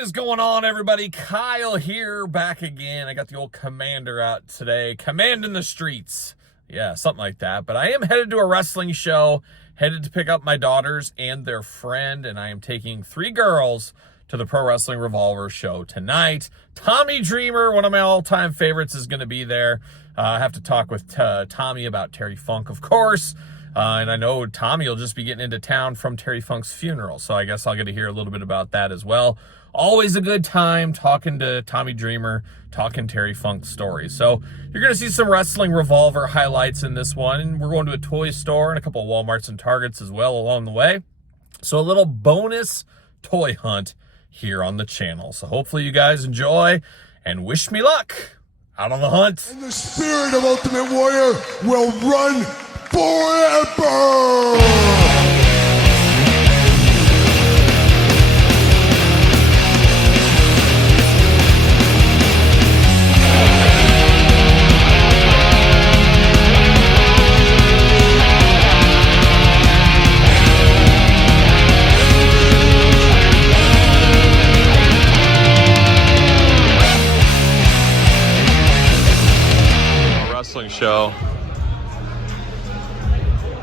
is going on, everybody? Kyle here, back again. I got the old commander out today, commanding the streets. Yeah, something like that. But I am headed to a wrestling show, headed to pick up my daughters and their friend, and I am taking 3 girls to the Pro Wrestling Revolver show tonight. Tommy Dreamer, one of my all-time favorites, is going to be there. I have to talk with Tommy about Terry Funk, of course. And I know Tommy will just be getting into town from Terry Funk's funeral, so I guess I'll get to hear a little bit about that as well. Always a good time talking to Tommy Dreamer, talking Terry Funk stories. So you're going to see some Wrestling Revolver highlights in this one. And we're going to a toy store and a couple of Walmarts and Targets as well along the way. So a little bonus toy hunt here on the channel. So hopefully you guys enjoy and wish me luck out on the hunt. And the spirit of Ultimate Warrior will run forever! Wrestling show.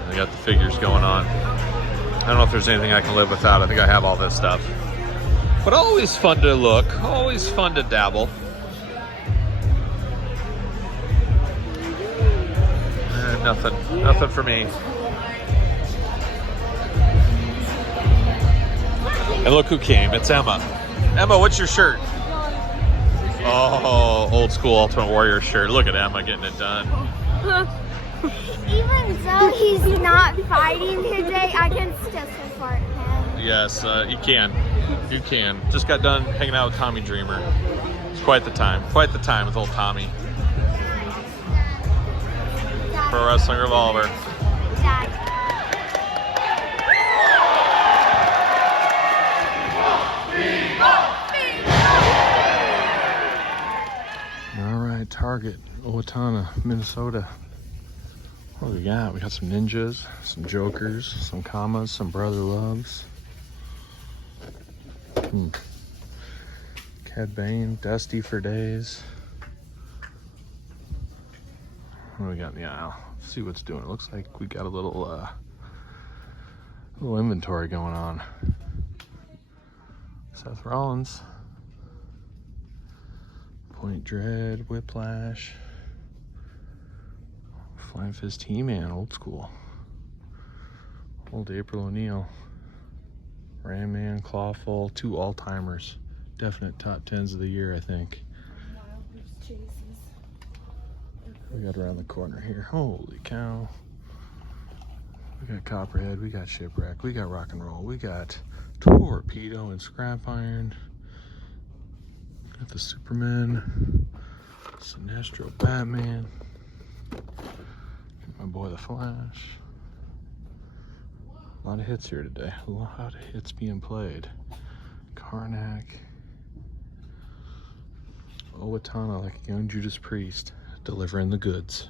They got the figures going on. I don't know if there's anything I can live without. I think I have all this stuff. But always fun to look. Always fun to dabble. Nothing for me. And look who came. It's Emma. Emma, what's your shirt? Oh, old school Ultimate Warrior shirt. Look at Emma getting it done. Even though he's not fighting today, I can still support him. Yes, you can. You can. Just got done hanging out with Tommy Dreamer. It's quite the time. Quite the time with old Tommy. Pro Wrestling Revolver. Dad. All right, Target, Owatonna, Minnesota. What do we got? We got some ninjas, some jokers, some commas, some brother loves. Cad Bane, Dusty for days. What do we got in the aisle? Let's see what's doing. It looks like we got a little inventory going on. Seth Rollins. Point Dread, Whiplash, Flying Fist He-Man, old school. Old April O'Neil, Ram Man, Clawful, 2 all-timers. Definite top 10s of the year, I think. We got around the corner here. Holy cow. We got Copperhead, we got Shipwreck, we got Rock and Roll, we got Torpedo and Scrap Iron. Got the Superman, Sinestro Batman, my boy the Flash. A lot of hits here today. A lot of hits being played. Karnak, Owatonna like a young Judas Priest, delivering the goods.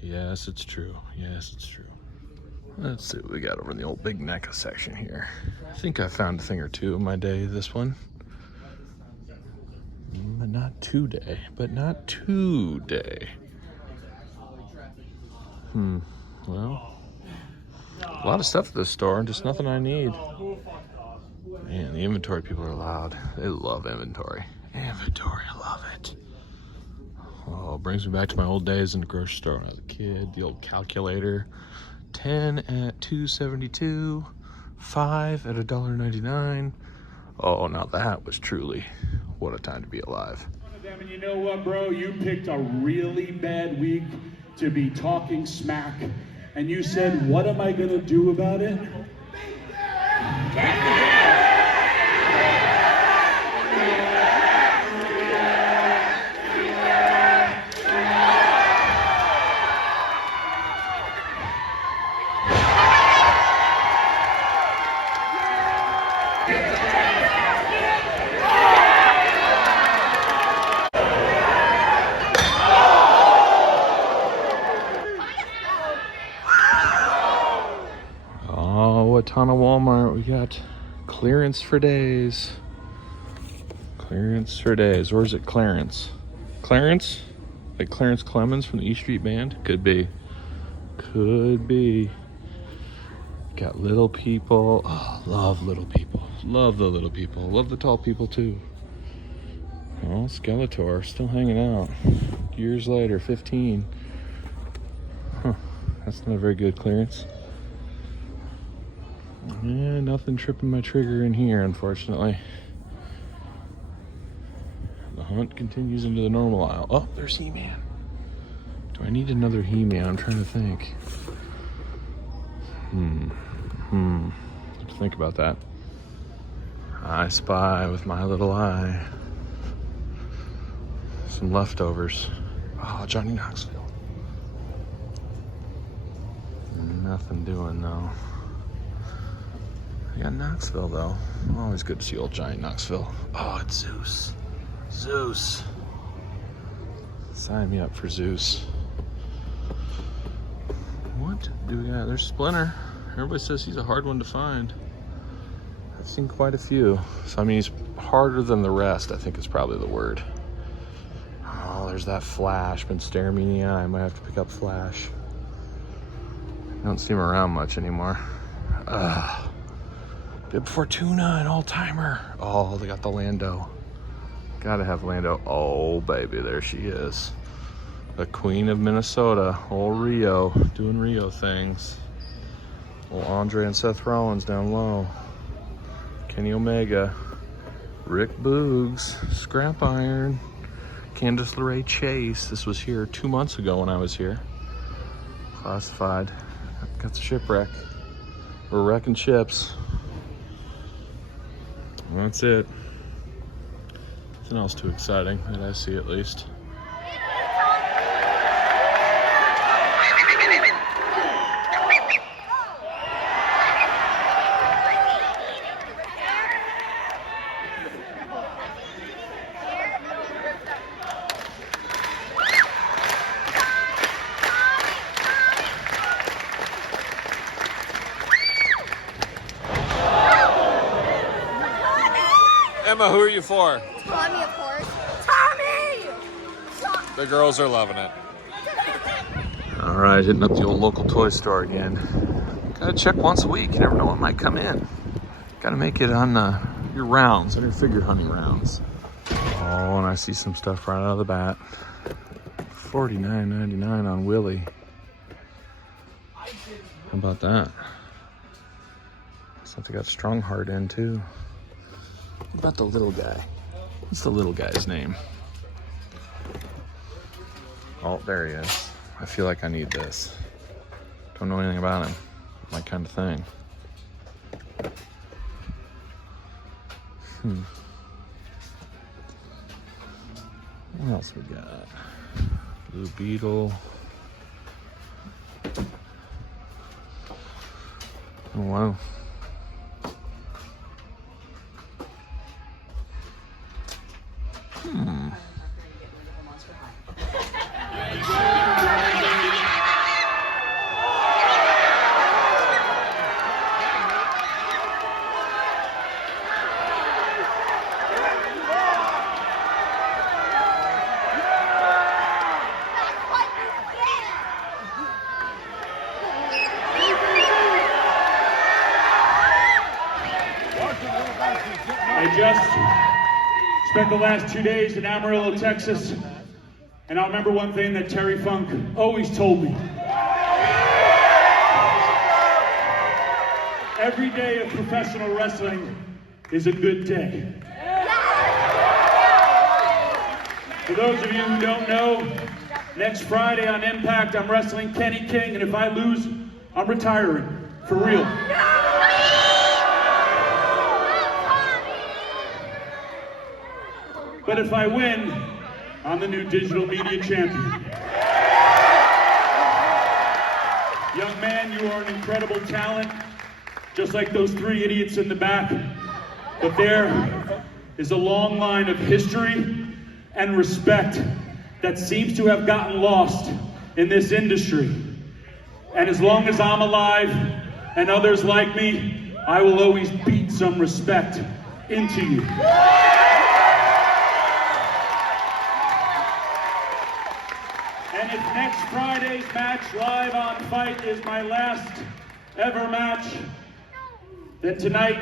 Yes, it's true. Yes, it's true. Let's see what we got over in the old Big NECA section here. I think I found a thing or two in my day, this one. Not today, but not today. Well, a lot of stuff at this store, just nothing I need. Man, the inventory people are loud. They love inventory. Inventory, I love it. Oh, brings me back to my old days in the grocery store when I was a kid. The old calculator. 10 at $2.72, 5 at $1.99. Oh, now that was truly what a time to be alive. And you know what, bro? You picked a really bad week to be talking smack. And you said, what am I going to do about it? Oh, a ton of Walmart. We got clearance for days. Clearance for days. Or is it Clarence? Clarence? Like Clarence Clemens from the E Street Band? Could be. Could be. Got little people. Oh, love little people. Love the little people. Love the tall people too. Oh, Skeletor still hanging out. Years later, 15. Huh. That's not a very good clearance. Yeah, nothing tripping my trigger in here, unfortunately. The hunt continues into the normal aisle. Oh, there's He-Man. Do I need another He-Man? I'm trying to think. Have to think about that. I spy with my little eye some leftovers. Oh, Johnny Knoxville. Nothing doing though. I got Knoxville though. Always good to see old Johnny Knoxville. Oh, it's Zeus. Zeus. Sign me up for Zeus. What do we got? There's Splinter. Everybody says he's a hard one to find. I've seen quite a few. So, I mean, he's harder than the rest, I think is probably the word. Oh, there's that Flash. Been staring me in the eye. I might have to pick up Flash. I don't see him around much anymore. Bib Fortuna, an all-timer. Oh, they got the Lando. Gotta have Lando. Oh, baby, there she is. The Queen of Minnesota, old Rio, doing Rio things. Old Andre and Seth Rollins down low. Kenny Omega, Rick Boogs, Scrap Iron, Candice LeRae Chase. This was here 2 months ago when I was here. Classified. Got the shipwreck. We're wrecking ships. And that's it. Nothing else too exciting that I see, at least. Emma, who are you for? Tommy, of course. Tommy! The girls are loving it. All right, hitting up the old local toy store again. Gotta check once a week. You never know what might come in. Gotta make it on your rounds, on your figure hunting rounds. Oh, and I see some stuff right out of the bat. $49.99 on Willie. How about that? Looks like they got Strongheart in too. What about the little guy? What's the little guy's name? Oh, there he is. I feel like I need this. Don't know anything about him. My kind of thing. What else we got? Blue Beetle. Oh, wow. I just spent the last 2 days in Amarillo, Texas, and I remember one thing that Terry Funk always told me. Every day of professional wrestling is a good day. For those of you who don't know, next Friday on Impact, I'm wrestling Kenny King, and if I lose, I'm retiring, for real. But if I win, I'm the new digital media champion. Young man, you are an incredible talent, just like those three idiots in the back. But there is a long line of history and respect that seems to have gotten lost in this industry. And as long as I'm alive and others like me, I will always beat some respect into you. live on Fight is my last ever match, then tonight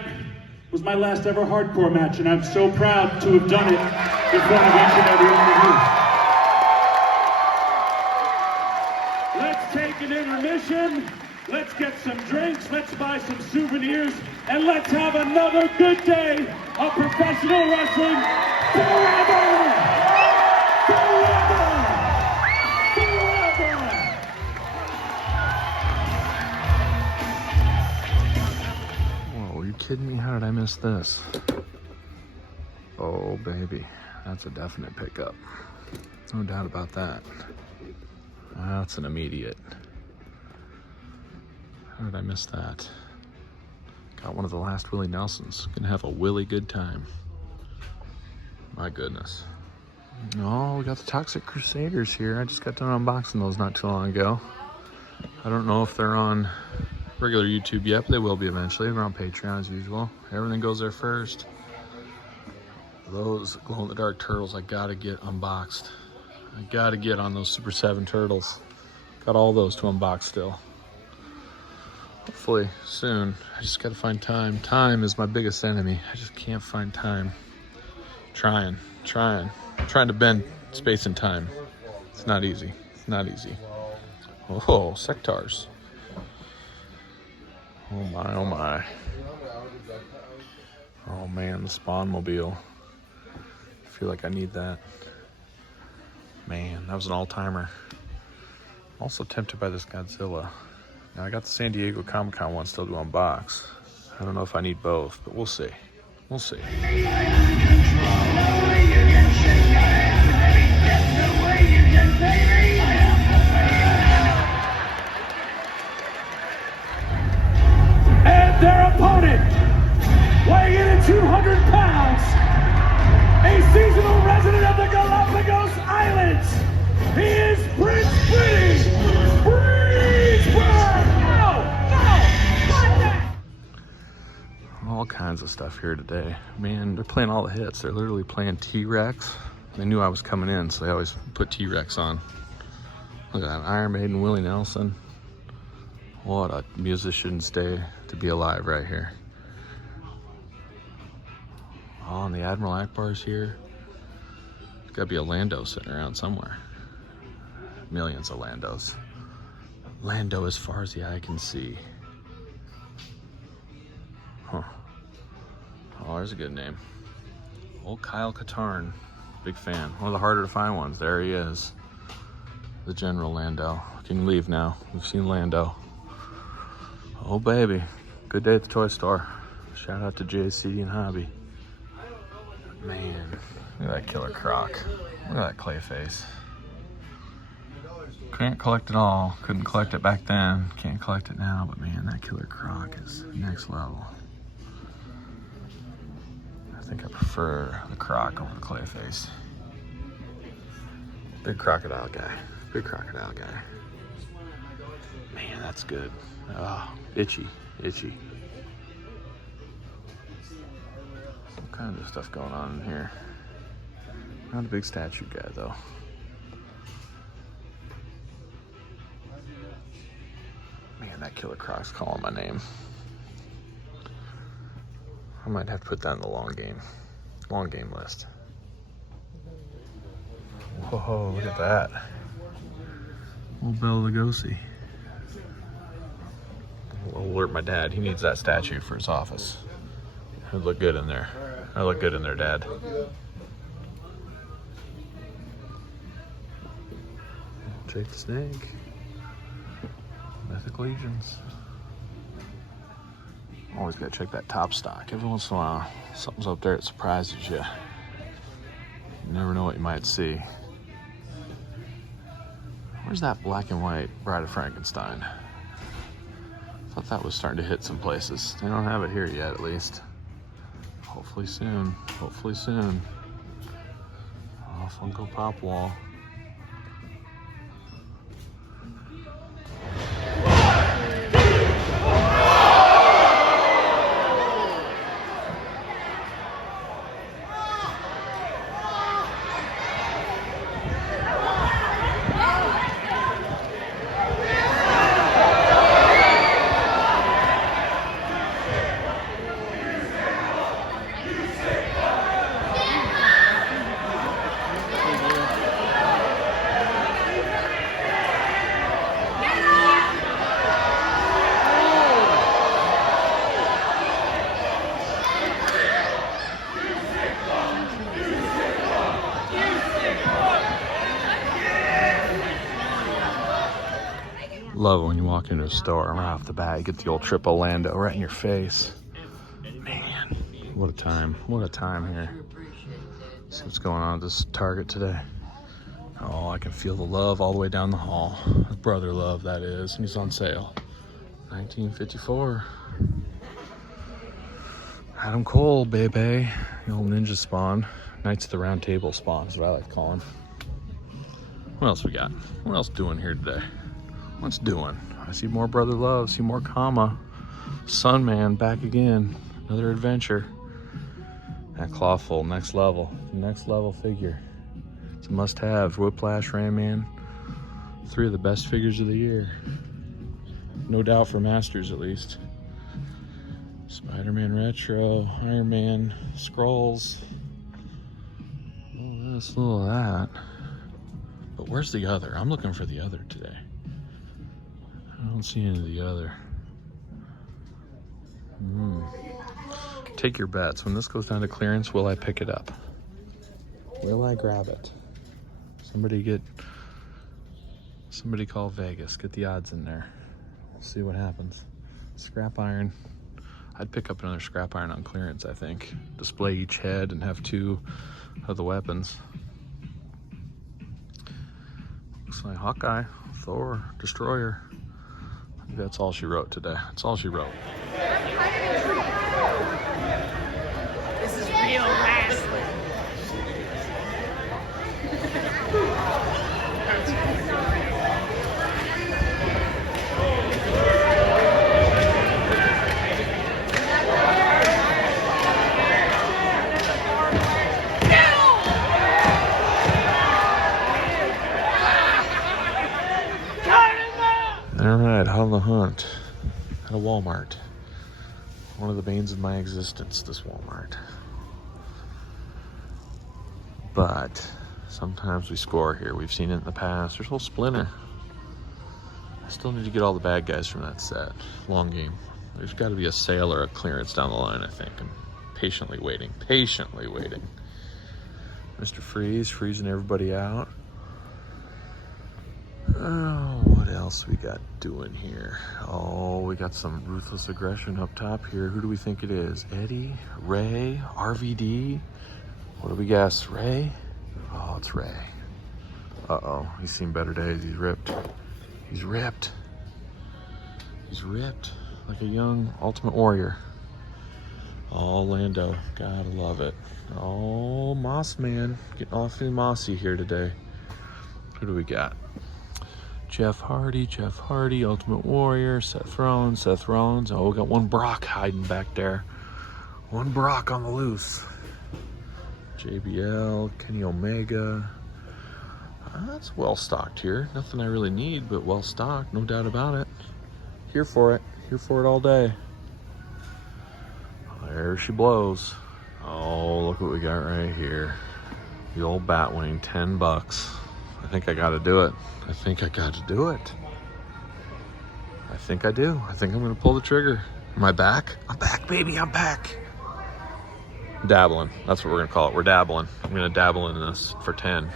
was my last ever hardcore match, and I'm so proud to have done it in front of each and every one of you. Let's take an intermission, let's get some drinks, let's buy some souvenirs, and let's have another good day of professional wrestling forever! Forever! Forever! Whoa, are you kidding me? How did I miss this? Oh, baby. That's a definite pickup. No doubt about that. That's an immediate. How did I miss that? Got one of the last Willie Nelsons. Gonna have a Willie good time. My goodness. Oh, we got the Toxic Crusaders here. I just got done unboxing those not too long ago. I don't know if they're on regular YouTube yet, but they will be eventually. They're on Patreon as usual. Everything goes there first. Those glow-in-the-dark turtles I gotta get unboxed. I gotta get on those Super 7 turtles. Got all those to unbox still. Hopefully soon. I just gotta find time. Time is my biggest enemy. I just can't find time. Trying to bend space and time. It's not easy. It's not easy. Oh, sectars. Oh my, oh my. Oh man, the Spawn Mobile. I feel like I need that. Man, that was an all-timer. Also tempted by this Godzilla. Now I got the San Diego Comic-Con one still to unbox. I don't know if I need both, but we'll see. We'll see. And their opponent, weighing in at 200 pounds, a seasonal resident of the Galapagos Islands, he is Prince Breezeburg! All kinds of stuff here today. Man, they're playing all the hits. They're literally playing T-Rex. They knew I was coming in, so they always put T-Rex on. Look at that, Iron Maiden, Willie Nelson. What a musician's day to be alive right here. Oh, and the Admiral Akbar's here. There's gotta be a Lando sitting around somewhere. Millions of Landos. Lando as far as the eye can see. Huh. Oh, there's a good name. Old Kyle Katarn. Big fan. One of the harder to find ones. There he is. The General Lando. We can leave now. We've seen Lando. Oh, baby. Good day at the toy store. Shout out to JC and Hobby. Man, look at that Killer Croc. Look at that clay face. Can't collect it all. Couldn't collect it back then. Can't collect it now, but man, that Killer Croc is next level. I think I prefer the Croc over the clay face. Big crocodile guy. Big crocodile guy. Man, that's good. Oh, itchy, itchy. All kinds of stuff going on in here. Not a big statue guy though. Man, that Killer Croc's calling my name. I might have to put that in the long game list. Whoa, look at that. Old Bela Lugosi. I'll alert my dad. He needs that statue for his office. It'd look good in there. I look good in there, Dad. Jake the Snake. Mythic Legions. Always gotta check that top stock. Every once in a while, something's up there that surprises you. You never know what you might see. Where's that black and white Bride of Frankenstein? I thought that was starting to hit some places. They don't have it here yet, at least. Hopefully soon. Hopefully soon. Oh, Funko Pop wall. Love it when you walk into a store and right off the bat you get the old triple Lando right in your face. Man, what a time. What a time here. See what's going on at this Target today. Oh, I can feel the love all the way down the hall. His brother love, that is. And he's on sale. 1954. Adam Cole, baby. The old ninja spawn. Knights of the Round Table spawn is what I like to call him. What else we got? What else doing here today? What's doing? I see more brother love, see more Kama. Sunman back again. Another adventure. That Clawful, next level. Next level figure. It's a must-have. Whiplash, Ram Man. 3 of the best figures of the year. No doubt for Masters, at least. Spider-Man Retro, Iron Man, Skrulls. Oh, this, little of that. But where's the other? I'm looking for the other today. I don't see any of the other. Take your bets. When this goes down to clearance, will I pick it up? Will I grab it? Somebody call Vegas. Get the odds in there. We'll see what happens. Scrap iron. I'd pick up another scrap iron on clearance, I think. Display each head and have 2 of the weapons. Looks like Hawkeye, Thor, Destroyer. I think that's all she wrote today. That's all she wrote. This is real wrestling. All right, out on the hunt at a Walmart. One of the banes of my existence, this Walmart. But sometimes we score here. We've seen it in the past. There's a whole Splinter. I still need to get all the bad guys from that set. Long game. There's got to be a sale or a clearance down the line, I think. I'm patiently waiting. Patiently waiting. Mr. Freeze, freezing everybody out. Oh, what else we got doing here? Oh, we got some ruthless aggression up top here. Who do we think it is? Eddie? Ray? RVD? What do we guess? Ray? Oh, it's Ray. Uh-oh, he's seen better days. He's ripped. He's ripped. He's ripped like a young Ultimate Warrior. Oh, Lando. Gotta love it. Oh, Moss Man. Getting awfully mossy here today. Who do we got? Jeff Hardy, Ultimate Warrior, Seth Rollins. Oh, we got one Brock hiding back there. One Brock on the loose. JBL, Kenny Omega. That's well stocked here. Nothing I really need, but well stocked, no doubt about it. Here for it all day. There she blows. Oh, look what we got right here. The old Batwing, $10. I think I gotta do it. I think I do. I think I'm gonna pull the trigger. Am I back? I'm back, baby, I'm back. Dabbling, that's what we're gonna call it. We're dabbling. I'm gonna dabble in this for 10.